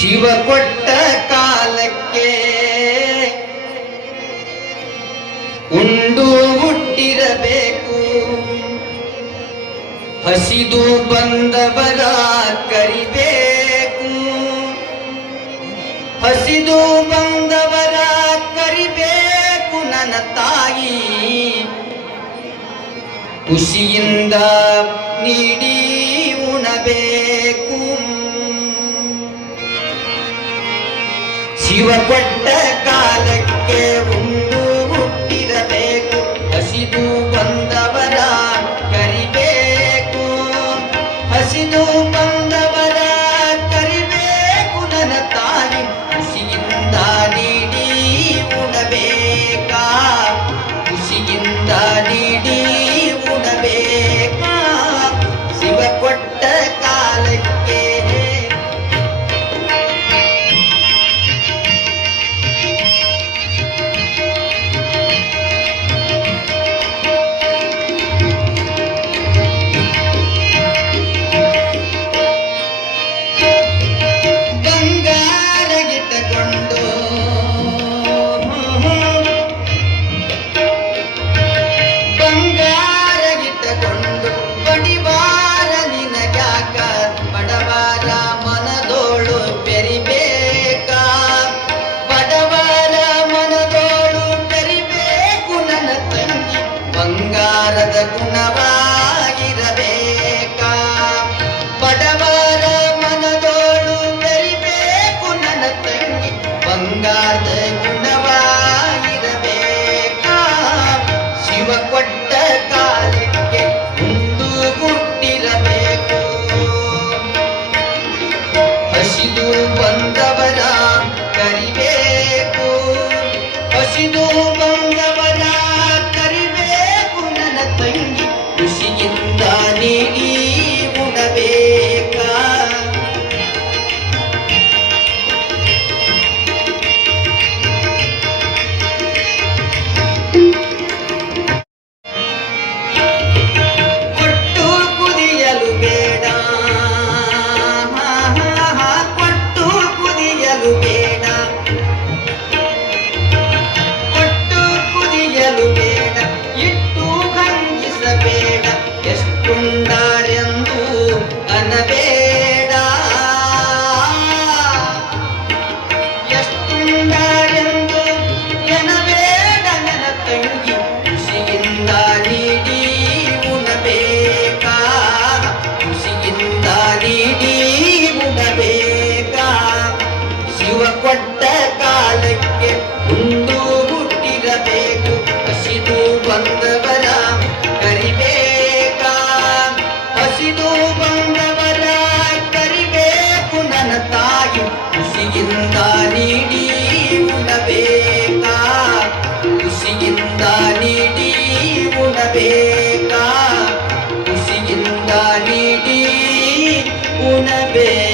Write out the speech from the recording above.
ಶಿವ ಕೊಟ್ಟ ಕಾಲಕ್ಕೆ ಉಂಡು ಮುಟ್ಟಿರಬೇಕು ಹಸಿದು ಬಂದವರ ಕರಿಬೇಕು. ಹಸಿದು ಬಂದವರ ಕರಿಬೇಕು ನನ್ನ ತಾಯಿ. ಖುಷಿಯಿಂದ ನೀಡಿ ಉಣಬೇಕು. ಶಿವಪಟ್ಟ ಕಾಲಕ್ಕೆ ಉಂಟು ಬಂಗಾರದ ಗುಣವಾಗಿರಬೇಕಾ. ಬಡವರ ಮನದೋಳು ಮರಿಬೇಕು ನನ್ನ ತಂಗಿ. ಬಂಗಾರದ ಗುಣವಾಗಿರಬೇಕಾ. ಶಿವ ಕೊಟ್ಟ ಕಾಲಕ್ಕೆ ಒಂದು ಗುಟ್ಟಿರಬೇಕು. ಹಸಿದು ಬಂದ Baby.